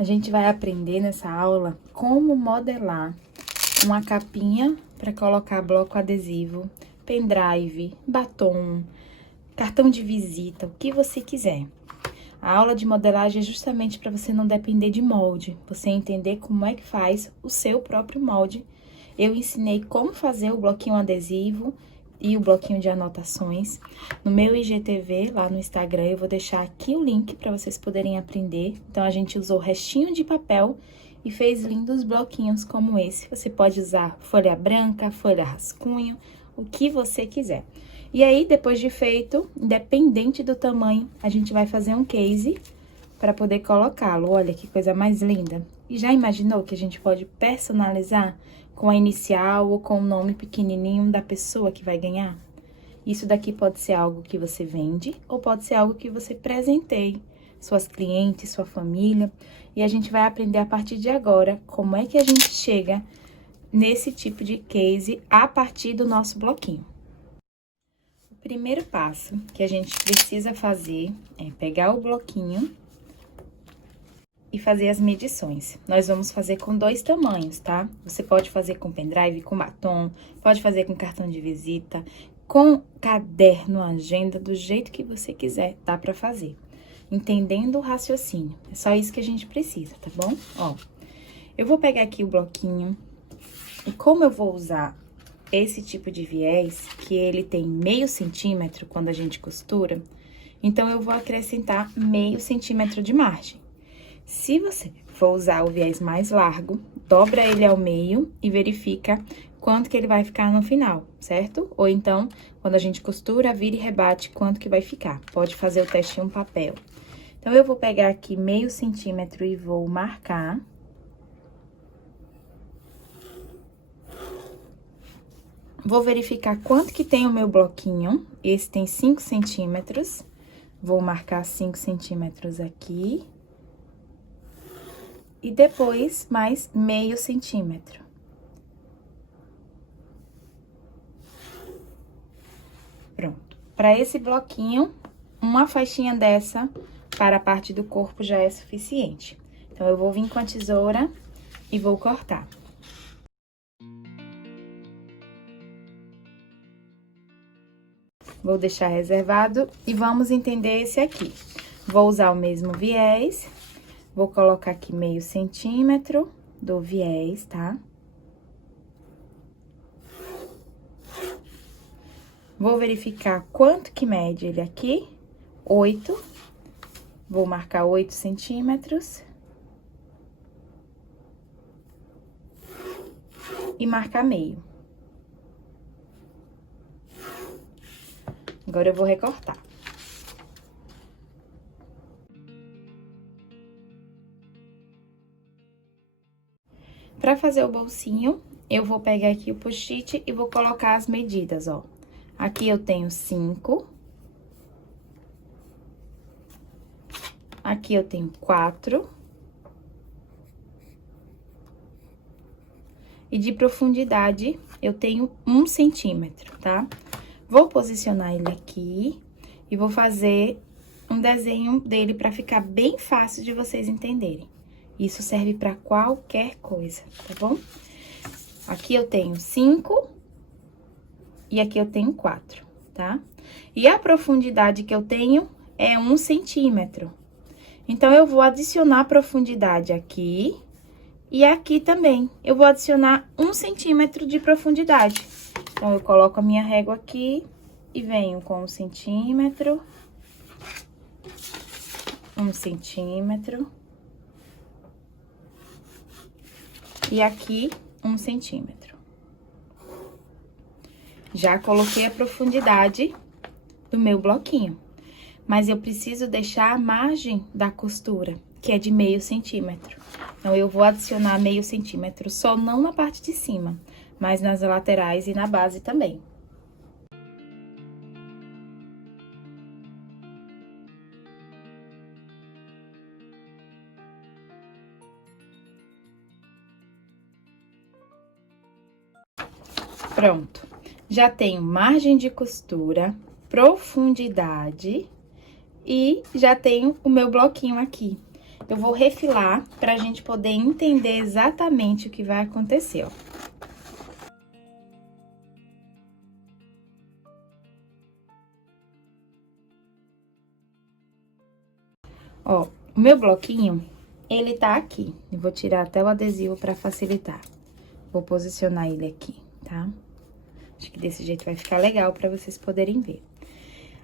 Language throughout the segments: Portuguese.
A gente vai aprender nessa aula como modelar uma capinha para colocar bloco adesivo, pendrive, batom, cartão de visita, o que você quiser. A aula de modelagem é justamente para você não depender de molde, você entender como é que faz o seu próprio molde. Eu ensinei como fazer o bloquinho adesivo e o bloquinho de anotações. No meu IGTV, lá no Instagram, eu vou deixar aqui o link para vocês poderem aprender. Então, a gente usou restinho de papel e fez lindos bloquinhos como esse. Você pode usar folha branca, folha rascunho, o que você quiser. E aí, depois de feito, independente do tamanho, a gente vai fazer um case para poder colocá-lo. Olha que coisa mais linda. E já imaginou que a gente pode personalizar com a inicial ou com o nome pequenininho da pessoa que vai ganhar? Isso daqui pode ser algo que você vende ou pode ser algo que você presenteie suas clientes, sua família. E a gente vai aprender a partir de agora como é que a gente chega nesse tipo de case a partir do nosso bloquinho. O primeiro passo que a gente precisa fazer é pegar o bloquinho e fazer as medições. Nós vamos fazer com 2 tamanhos, tá? Você pode fazer com pendrive, com batom, pode fazer com cartão de visita, com caderno, agenda, do jeito que você quiser, dá pra fazer. Entendendo o raciocínio. É só isso que a gente precisa, tá bom? Ó, eu vou pegar aqui o bloquinho e como eu vou usar esse tipo de viés, que ele tem meio centímetro quando a gente costura, então eu vou acrescentar meio centímetro de margem. Se você for usar o viés mais largo, dobra ele ao meio e verifica quanto que ele vai ficar no final, certo? Ou então, quando a gente costura, vira e rebate quanto que vai ficar. Pode fazer o teste em um papel. Então, eu vou pegar aqui meio centímetro e vou marcar. Vou verificar quanto que tem o meu bloquinho. Esse tem 5 centímetros. Vou marcar 5 centímetros aqui. E depois, mais meio centímetro. Pronto. Para esse bloquinho, uma faixinha dessa para a parte do corpo já é suficiente. Então, eu vou vir com a tesoura e vou cortar. Vou deixar reservado e vamos entender esse aqui. Vou usar o mesmo viés. Vou colocar aqui meio centímetro do viés, tá? Vou verificar quanto que mede ele aqui. 8. Vou marcar 8 centímetros. E marcar meio. Agora, eu vou recortar. Para fazer o bolsinho, eu vou pegar aqui o post-it e vou colocar as medidas, ó. Aqui eu tenho 5. Aqui eu tenho 4. E de profundidade, eu tenho 1 centímetro, tá? Vou posicionar ele aqui e vou fazer um desenho dele para ficar bem fácil de vocês entenderem. Isso serve para qualquer coisa, tá bom? Aqui eu tenho 5 e aqui eu tenho 4, tá? E a profundidade que eu tenho é 1 centímetro. Então, eu vou adicionar profundidade aqui e aqui também. Eu vou adicionar 1 centímetro de profundidade. Então, eu coloco a minha régua aqui e venho com 1 centímetro, 1 centímetro. E aqui, 1 centímetro. Já coloquei a profundidade do meu bloquinho. Mas eu preciso deixar a margem da costura, que é de meio centímetro. Então, eu vou adicionar meio centímetro, só não na parte de cima, mas nas laterais e na base também. Pronto. Já tenho margem de costura, profundidade e já tenho o meu bloquinho aqui. eu vou refilar pra gente poder entender exatamente o que vai acontecer, ó. Ó, o meu bloquinho, ele tá aqui. Eu vou tirar até o adesivo pra facilitar. Vou posicionar ele aqui, tá? Acho que desse jeito vai ficar legal pra vocês poderem ver.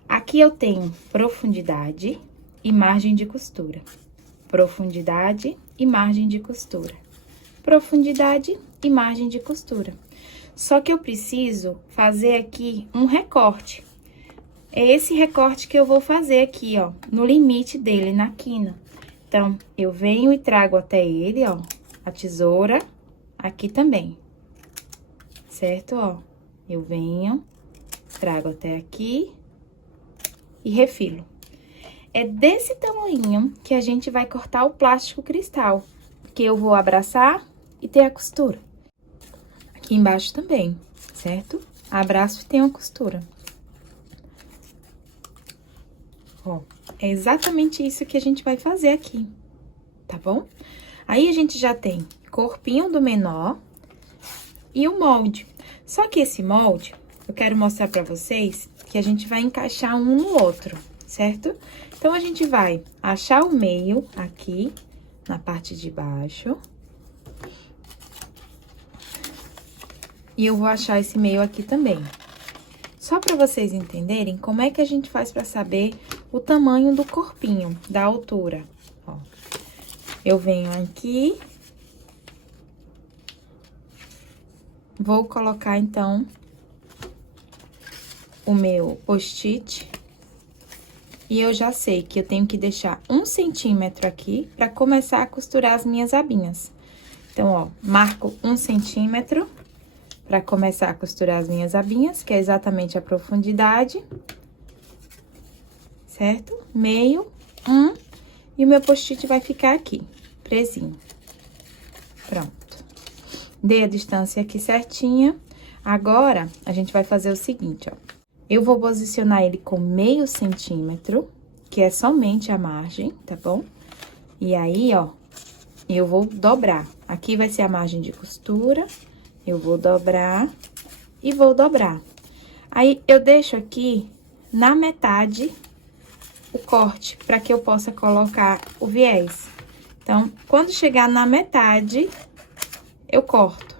Aqui eu tenho profundidade e margem de costura. Profundidade e margem de costura. Profundidade e margem de costura. Só que eu preciso fazer aqui um recorte. É esse recorte que eu vou fazer aqui, ó, no limite dele, na quina. Então, eu venho e trago até ele, ó, a tesoura, aqui também. Certo, ó? Eu venho, trago até aqui e refilo. É desse tamanho que a gente vai cortar o plástico cristal, que eu vou abraçar e ter a costura. Aqui embaixo também, certo? Abraço e tenho a costura. Ó, é exatamente isso que a gente vai fazer aqui, tá bom? Aí, a gente já tem corpinho do menor e o molde. Só que esse molde, eu quero mostrar pra vocês que a gente vai encaixar um no outro, certo? Então, a gente vai achar o meio aqui, na parte de baixo. E eu vou achar esse meio aqui também. Só pra vocês entenderem como é que a gente faz pra saber o tamanho do corpinho, da altura, ó. Eu venho aqui. Vou colocar, então, o meu post-it. E eu já sei que eu tenho que deixar 1 centímetro aqui pra começar a costurar as minhas abinhas. Então, ó, marco 1 centímetro pra começar a costurar as minhas abinhas, que é exatamente a profundidade. Certo? Meio, 1, e o meu post-it vai ficar aqui, presinho. Pronto. Dei a distância aqui certinha. Agora, a gente vai fazer o seguinte, ó. Eu vou posicionar ele com meio centímetro, que é somente a margem, tá bom? E aí, ó, eu vou dobrar. Aqui vai ser a margem de costura, eu vou dobrar e vou dobrar. Aí, eu deixo aqui na metade o corte, para que eu possa colocar o viés. Então, quando chegar na metade, eu corto.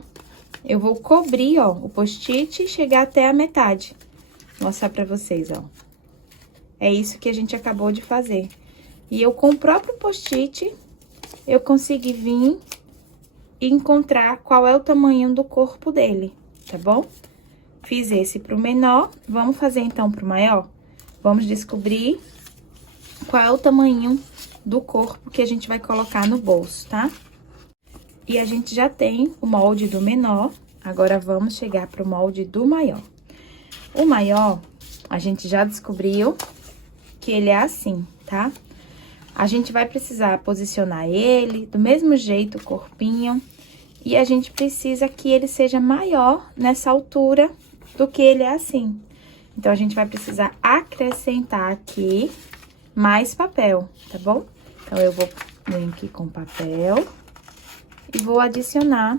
Eu vou cobrir, ó, o post-it e chegar até a metade. Vou mostrar pra vocês, ó. É isso que a gente acabou de fazer. E eu, com o próprio post-it, eu consegui vir e encontrar qual é o tamanho do corpo dele, tá bom? Fiz esse pro menor, vamos fazer então pro maior? Vamos descobrir qual é o tamanho do corpo que a gente vai colocar no bolso, tá? E a gente já tem o molde do menor, agora vamos chegar pro molde do maior. O maior, a gente já descobriu que ele é assim, tá? A gente vai precisar posicionar ele do mesmo jeito, o corpinho, e a gente precisa que ele seja maior nessa altura do que ele é assim. Então, a gente vai precisar acrescentar aqui mais papel, tá bom? Então, eu vou vir aqui com papel e vou adicionar,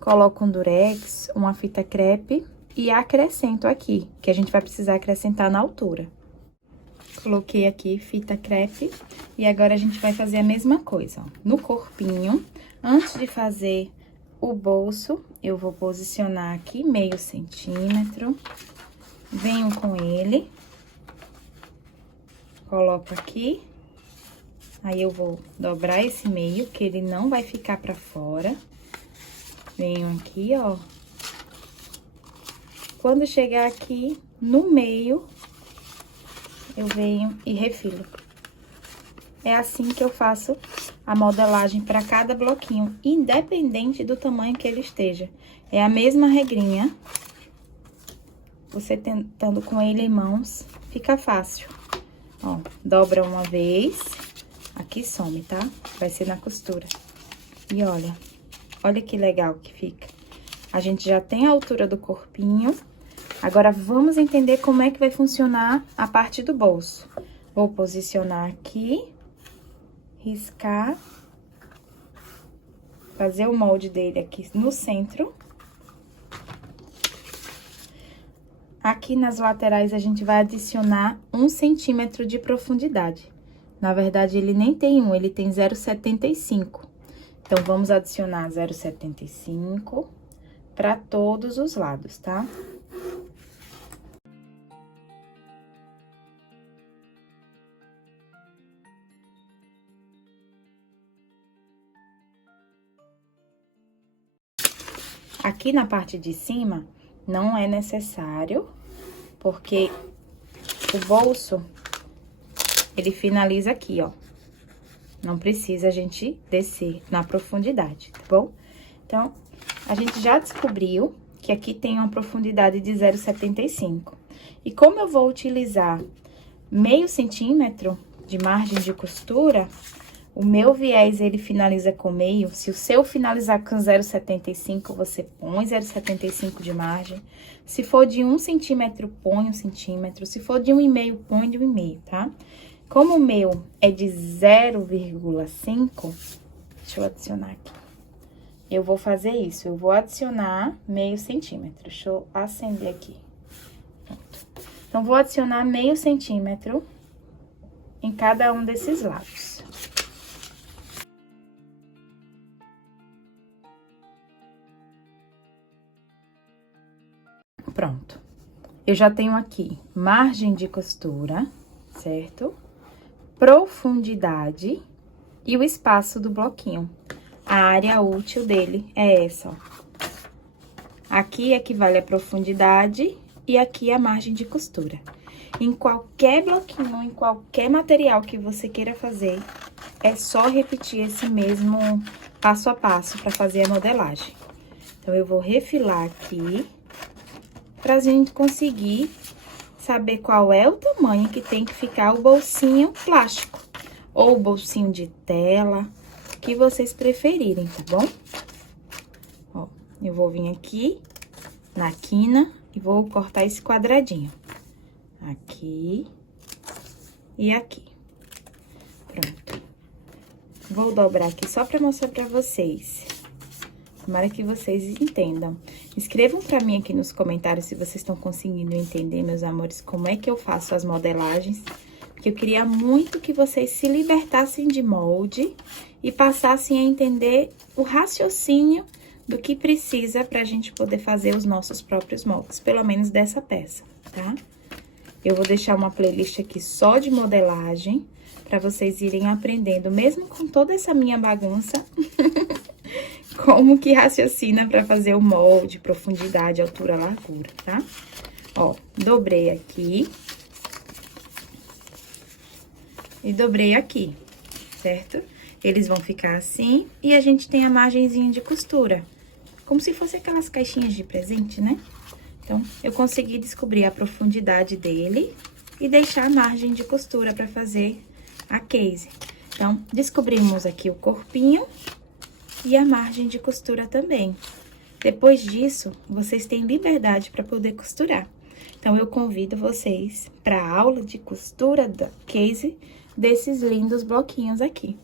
coloco um durex, uma fita crepe e acrescento aqui, que a gente vai precisar acrescentar na altura. Coloquei aqui fita crepe e agora a gente vai fazer a mesma coisa, ó. No corpinho, antes de fazer o bolso, eu vou posicionar aqui meio centímetro, venho com ele, coloco aqui, aí eu vou dobrar esse meio, que ele não vai ficar pra fora. Venho aqui, ó. Quando chegar aqui no meio, eu venho e refilo. É assim que eu faço a modelagem para cada bloquinho, independente do tamanho que ele esteja. É a mesma regrinha. Você tentando com ele em mãos, fica fácil. Ó, dobra uma vez, aqui some, tá? Vai ser na costura. E olha que legal que fica. A gente já tem a altura do corpinho. Agora, vamos entender como é que vai funcionar a parte do bolso. Vou posicionar aqui, riscar, fazer o molde dele aqui no centro. Aqui nas laterais, a gente vai adicionar 1 centímetro de profundidade. Na verdade, ele nem tem 1, ele tem 0,75. Então, vamos adicionar 0,75 para todos os lados, tá? Aqui na parte de cima, não é necessário, porque o bolso, ele finaliza aqui, ó. Não precisa a gente descer na profundidade, tá bom? Então, a gente já descobriu que aqui tem uma profundidade de 0,75. E como eu vou utilizar meio centímetro de margem de costura, o meu viés, ele finaliza com meio. Se o seu finalizar com 0,75, você põe 0,75 de margem. Se for de 1 centímetro, põe 1 centímetro. Se for de 1,5, põe de 1,5, tá? Como o meu é de 0,5, deixa eu adicionar aqui. Eu vou fazer isso, eu vou adicionar meio centímetro. Deixa eu acender aqui. Pronto. Então, vou adicionar meio centímetro em cada um desses lados. Pronto. Eu já tenho aqui margem de costura, certo? Profundidade e o espaço do bloquinho. A área útil dele é essa, ó. Aqui equivale a profundidade e aqui a margem de costura. Em qualquer bloquinho, em qualquer material que você queira fazer, é só repetir esse mesmo passo a passo para fazer a modelagem. Então, eu vou refilar aqui, pra gente conseguir saber qual é o tamanho que tem que ficar o bolsinho plástico. Ou o bolsinho de tela, o que vocês preferirem, tá bom? Ó, eu vou vir aqui na quina e vou cortar esse quadradinho. Aqui e aqui. Pronto. Vou dobrar aqui só pra mostrar pra vocês. Tomara que vocês entendam. Escrevam pra mim aqui nos comentários se vocês estão conseguindo entender, meus amores, como é que eu faço as modelagens. Porque eu queria muito que vocês se libertassem de molde e passassem a entender o raciocínio do que precisa pra gente poder fazer os nossos próprios moldes, pelo menos dessa peça, tá? Eu vou deixar uma playlist aqui só de modelagem, pra vocês irem aprendendo, mesmo com toda essa minha bagunça, como que raciocina pra fazer o molde, profundidade, altura, largura, tá? Ó, dobrei aqui. E dobrei aqui, certo? Eles vão ficar assim, e a gente tem a margenzinha de costura. Como se fosse aquelas caixinhas de presente, né? Então, eu consegui descobrir a profundidade dele e deixar a margem de costura pra fazer a case. Então, descobrimos aqui o corpinho e a margem de costura também. Depois disso, vocês têm liberdade para poder costurar. Então, eu convido vocês para a aula de costura da case desses lindos bloquinhos aqui.